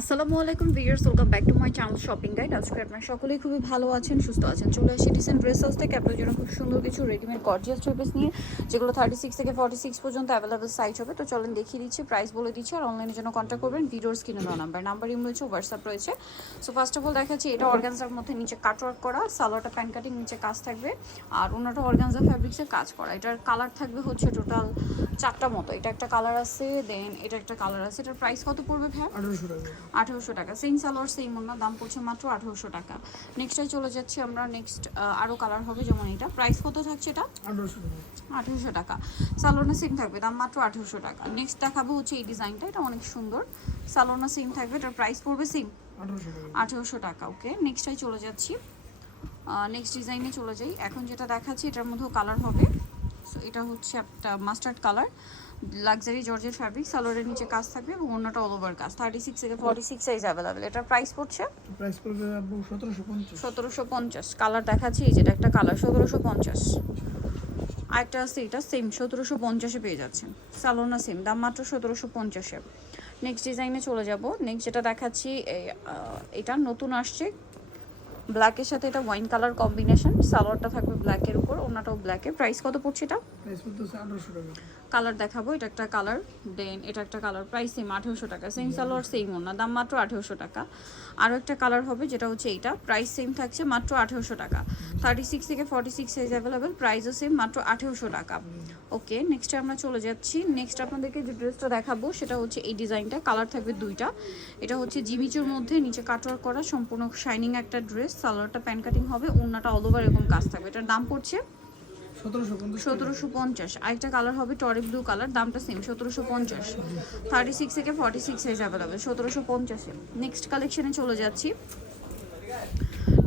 আসসালামু আলাইকুম viewers welcome back to my channel shopping guide আজকে আপনারা সকলেই খুবই ভালো আছেন, সুস্থ আছেন। চলে আসি ডিসেন্ট ড্রেস হাউস থেকে। আপনার জন্য খুব সুন্দর কিছু রেডিমেড গর্জিয়াস ট্রেপেস নিয়ে, যেগুলো থার্টি সিক্স থেকে ফর্টি সিক্স পর্যন্ত অ্যাভেলেবেল সাইজ হবে। তো চলেন দেখিয়ে দিচ্ছি প্রাইস বলে দিচ্ছি, আর অনলাইনের জন্য কন্ট্যাক্ট করবেন ভিডিওর স্ক্রিনে দেওয়া নাম্বার নাম্বার ইম রয়েছে হোয়াটসঅ্যাপ রয়েছে। সো ফার্স্ট অফ অল দেখাচ্ছি, এটা অর্গানজার মধ্যে নিচে কাটওয়ার্ক করা, সালোয়ারটা প্যান কাটিং নিচে কাজ থাকবে। আর অন্যটা অর্গানজা ফ্যাব্রিক্সের কাজ করা। এটার কালার থাকবে হচ্ছে টোটাল চারটা মতো। এটা একটা কালার আছে দেন এটা একটা কালার আছে। এটার প্রাইস কত পড়বে ভ্যা আঠারোশো টাকা। আঠেরোশো টাকা। সেম সালোয়ার সেম ওনার দাম পড়ছে মাত্র আঠেরোশো টাকা। নেক্সটে চলে যাচ্ছি আমরা নেক্সট আরও কালার হবে যেমন এটা। প্রাইস কত থাকছে এটা? আঠারোশো টাকা। সালোনা সেম থাকবে দাম মাত্র আঠেরোশো টাকা। নেক্সট দেখাবো হচ্ছে এই ডিজাইনটা এটা অনেক সুন্দর। সালোনা সেম থাকবে এটার প্রাইস পড়বে সেম আঠারোশো টাকা। আঠেরোশো টাকা ওকে নেক্সটাই চলে যাচ্ছি। নেক্সট ডিজাইনে চলে যাই। এখন যেটা দেখাচ্ছি এটার মধ্যেও কালার হবে। সো এটা হচ্ছে একটা মাস্টার্ড কালার লাক্সারি জর্জের ফ্যাব্রিক সালোয়ারের নিচে কাজ থাকবে এবং অন্যটা অল ওভার কাজ। থার্টি সিক্স থেকে ফর্টি সিক্স সাইজ অ্যাভেলেবেল এটার প্রাইস পড়ছে? প্রাইস পড়বে সতেরোশো পঞ্চাশ। সতেরোশো পঞ্চাশ। কালার দেখাচ্ছি এই যেটা একটা কালার সতেরোশো পঞ্চাশ। আরেকটা আছে এটা সেম সতেরোশো পঞ্চাশে পেয়ে যাচ্ছেন। সালোনা সেম দাম মাত্র সতেরোশো পঞ্চাশে। নেক্সট ডিজাইনে চলে যাব। নেক্সট যেটা দেখাচ্ছি এই, এটা নতুন আসছে। ব্ল্যাকের সাথে এটা ওয়াইন কালার কম্বিনেশন সালোয়ারটা থাকবে ব্ল্যাকের উপর ওনাটাও ব্ল্যাকে প্রাইস কত পড়ছে এটা? কালার দেখাবো এটা একটা কালার। দেন এটা একটা কালার প্রাইস সেম আঠেরোশো টাকা। সেম সালোয়ার সেম ওনা দাম মাত্র আঠেরোশো টাকা। আরও একটা কালার হবে যেটা হচ্ছে এইটা। প্রাইস সেম থাকছে মাত্র আঠেরোশো টাকা। থার্টি সিক্স থেকে ফর্টি সিক্স সাইজ অ্যাভেলেবেল প্রাইসও সেম মাত্র আঠেরোশো টাকা। ওকে নেক্সটে আমরা চলে যাচ্ছি। নেক্সট আপনাদেরকে যে ড্রেসটা দেখাবো সেটা হচ্ছে এই ডিজাইনটা কালার থাকবে দুইটা। এটা হচ্ছে জিমিচুর মধ্যে নিচে কাটওয়ার করা সম্পূর্ণ শাইনিং একটা ড্রেস সালোয়ারটা প্যান কাটিং হবে ওড়নাটা অল ওভার এরকম কাজ থাকবে। এটার দাম পড়ছে সতেরোশো পঞ্চাশ আরেকটা কালার হবে টরি ব্লু কালার দামটা সেম সতেরোশো পঞ্চাশ। থার্টি সিক্স থেকে ফর্টি সিক্স সাইজ অ্যাভেলেবেল সতেরোশো পঞ্চাশে। নেক্সট কালেকশনে চলে যাচ্ছি।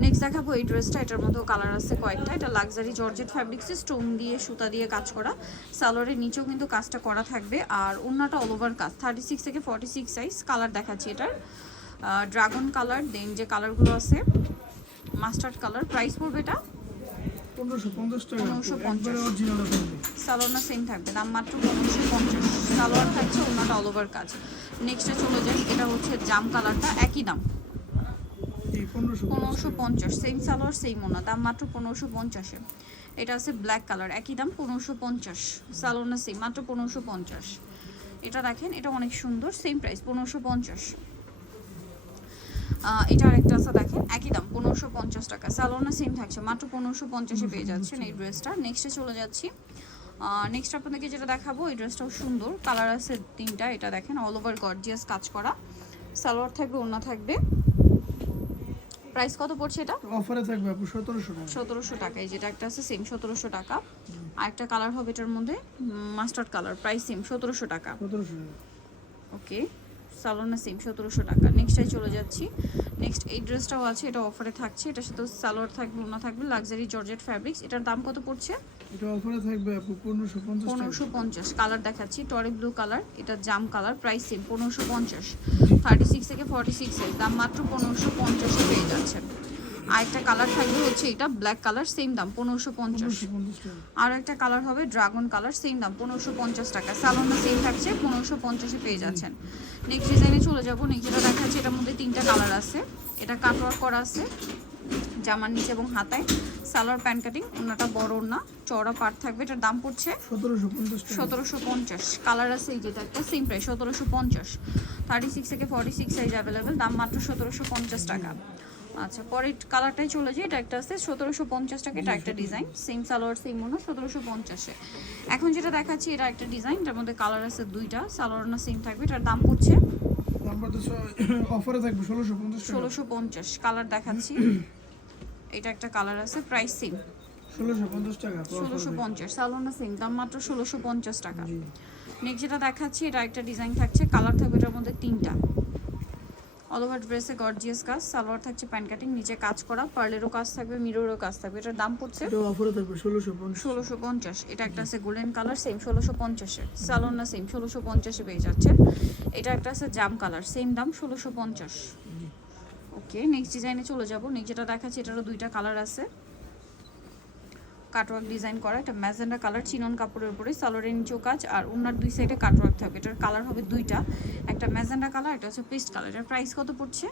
নেক্সট দেখাবো এই ড্রেসটা এটার মধ্যেও কালার আছে কয়েকটা। এটা লাক্সারি জর্জেট ফ্যাব্রিক্সে স্টোন দিয়ে, সুতা দিয়ে কাজ করা। সালোয়ারের নিচেও কিন্তু কাজটা করা থাকবে। আর অন্যটা অল ওভার কাজ। থার্টি সিক্স থেকে ফর্টি সিক্স সাইজ কালার দেখাচ্ছি এটার। ড্রাগন কালার দেন যে কালারগুলো আছে মাস্টার্ড কালার প্রাইস পড়বে এটা সালোয়ারটা সেম থাকবে দাম মাত্র পনেরোশো পঞ্চাশ। সালোয়ার থাকছে ওনাটা অল ওভার কাজ। নেক্সটে চলে যাই এটা হচ্ছে জাম কালারটা একই দাম। পনেরোশো পঞ্চাশ। সেম সালোয়ার সেম ওনা দাম মাত্র পনেরোশো পঞ্চাশে। এটা আছে ব্ল্যাক কালার একই দাম পনেরোশো পঞ্চাশ। সালোয়ার সেম মাত্র পনেরোশো পঞ্চাশ। এটা দেখেন এটা অনেক সুন্দর সেম প্রাইস পনেরোশো পঞ্চাশ। এটা আরেকটা আছে দেখেন একই দাম পনেরোশো পঞ্চাশ টাকা। সালোনা সেম থাকছে মাত্র পনেরোশো পঞ্চাশে পেয়ে যাচ্ছেন এই ড্রেসটা নেক্সটে চলে যাচ্ছি। নেক্সট আপনাদেরকে যেটা দেখাবো এই ড্রেসটাও সুন্দর। কালার আছে তিনটা এটা দেখেন অল ওভার গর্জিয়াস কাজ করা। সালোয়ার থাকবে ওনা থাকবে। প্রাইস কত পড়ছে এটা? অফারে থাকবে আপু সতেরোশো টাকা। সতেরোশো টাকা এই যেটা একটা আছে সেম সতেরোশো টাকা। আর একটা কালার হবে এটার মধ্যে মাস্টার্ড কালার প্রাইস সেম সতেরোশো টাকা। সতেরোশো টাকা। ওকে সালোনা সেম সতেরোশো টাকা। নেক্সটাই চলে যাচ্ছি। নেক্সট এই ড্রেসটাও আছে এটা অফারে থাকছে। এটার সাথে সালোয়ার থাকবে না থাকবে লাক্সারি জর্জেট ফ্যাব্রিক্স এটার দাম কত পড়ছে? এটা অফারে থাকবে আপু পনেরোশো পঞ্চাশ টাকা। পনেরোশো পঞ্চাশ। কালার দেখাচ্ছি টরি ব্লু কালার এটা জাম কালার প্রাইস সেম পনেরোশো পঞ্চাশ। থার্টি সিক্স থেকে ফর্টি সিক্সের দাম মাত্র পনেরোশো পঞ্চাশে পেয়ে যাচ্ছেন। আর একটা কালার থাকবে হচ্ছে এটা ব্ল্যাক কালার সেম দাম পনেরোশো পঞ্চাশ। আর একটা কালার হবে ড্রাগন কালার সেম দাম পনেরোশো পঞ্চাশ টাকা। সালোনা সেম থাকছে পনেরোশো পঞ্চাশে পেয়ে যাচ্ছেন। নেক্সট ডিজাইনে চলে যাব নেক্সট যেটা দেখাচ্ছে এটার মধ্যে তিনটা কালার আছে। এটা কাটওয়ার্ক করা আছে জামার নিচে এবং হাতায়। সালোয়ার প্যান্ট কাটিং ওনাটা বড় না চওড়া পাট থাকবে এটার দাম পড়ছে সতেরোশো পঞ্চাশ কালার আছে এই যেটা একটা সেম প্রাইস সতেরোশো পঞ্চাশ। থার্টি সিক্স থেকে ফর্টি সিক্স সাইজ অ্যাভেলেবেল দাম মাত্র সতেরোশো পঞ্চাশ টাকা। আচ্ছা পরের কালারটাই চলে যায় এটা একটা আছে সতেরোশো পঞ্চাশ টাকা এটা একটা ডিজাইন সেম সালোয়ার সেম মনে সতেরোশো পঞ্চাশে। এখন যেটা দেখাচ্ছি এটা একটা ডিজাইন এটার মধ্যে কালার আছে দুইটা সালোয়ার না সেম থাকবে এটার দাম পড়ছে অফারে থাকবে ষোলোশো পঞ্চাশ কালার দেখাচ্ছি। এটা একটা কালার আছে প্রাইস সেম ষোলোশো পঞ্চাশ টাকা তো ষোলোশো পঞ্চাশ সালোয়ার না সেম দাম মাত্র ষোলোশো পঞ্চাশ টাকা। নেক্সট যেটা দেখাচ্ছি এটা একটা ডিজাইন থাকছে কালার থাকবে এটার মধ্যে তিনটা। অল ওভার ড্রেসে গর্জিয়াস কাজ সালোয়ার থাকছে প্যান্ট কাটিং নিচে কাজ করা পার্লেরও কাজ থাকবে মিররও কাজ থাকবে এটার দাম পড়ছে পঞ্চাশ। ষোলোশো পঞ্চাশ এটা একটা আছে গোল্ডেন কালার সেম ষোলোশো পঞ্চাশে। সালোয়ার না সেম ষোলোশো পঞ্চাশে পেয়ে যাচ্ছে। এটা একটা আছে জাম কালার সেম দাম ষোলোশো পঞ্চাশ। ওকে নেক্সট ডিজাইনে চলে যাব নেক্সট যেটা দেখাচ্ছি এটারও দুইটা কালার আছে। কাটওয়ার্ক ডিজাইন করা এটা ম্যাজেন্ডা কালার চিনন কাপড়ের উপরে সালোয়ারের নিচেও কাজ আর ওনার দুই সাইডে কাটওয়ার্ক থাকবে। এটার কালার হবে দুইটা একটা ম্যাজেন্ডা কালার এটা হচ্ছে পেস্ট কালার। এটার প্রাইস কত পড়ছে?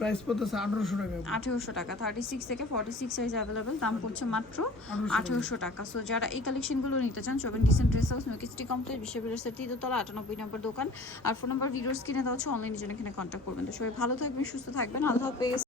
প্রাইস পড়তেছে আঠারোশো টাকা। আঠেরোশো টাকা থার্টি সিক্স থেকে ফর্টি সিক্স সাইজ অ্যাভেলেবেল দাম পড়ছে মাত্র আঠেরোশো টাকা। সো যারা এই কালেকশনগুলো নিতে চান চবেন ডিসেন্ট ড্রেস হাউস নকিস্টি কমপ্লেক্স বিশ্ববিদ্যালয়ের তৃতীয়তলা আটানব্বই নম্বর দোকান। আর ফোন নাম্বার ভিডিওস কিনে দেওয়া হচ্ছে অনলাইনে জন্য এখানে কন্ট্যাক্ট করবেন। তো সবাই ভালো থাকবেন সুস্থ থাকবেন। আল্লাহ হাফেজ।